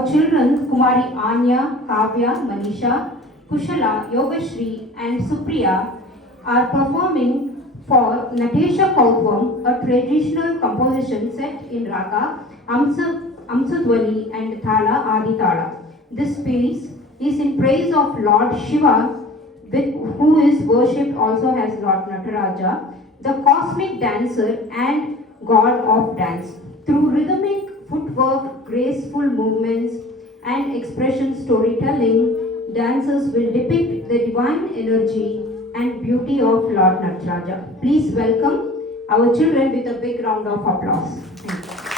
Our children Kumari Anya, Kavya, Manisha, Kushala, Yogashri and Supriya are performing for Natesha Kautvam, a traditional composition set in Raga, Amsudwani and Thala Adi Thala. This piece is in praise of Lord Shiva, who is worshipped also as Lord Nataraja, the cosmic dancer and god of dance. Through rhythmic footwork, graceful movements, and expression storytelling, dancers will depict the divine energy and beauty of Lord Nataraja. Please welcome our children with a big round of applause. Thank you.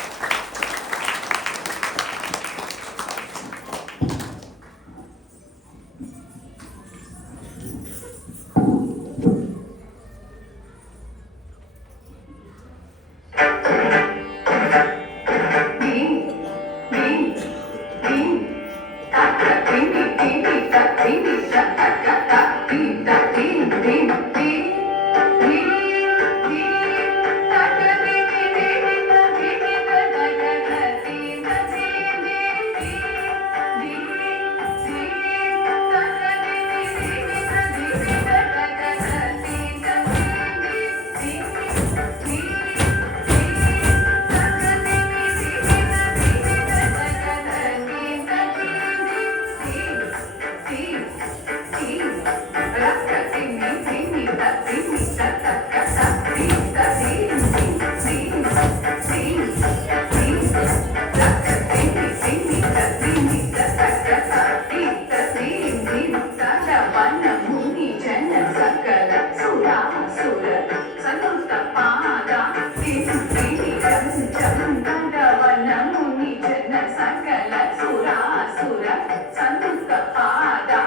Sakala sura sura sanduka pada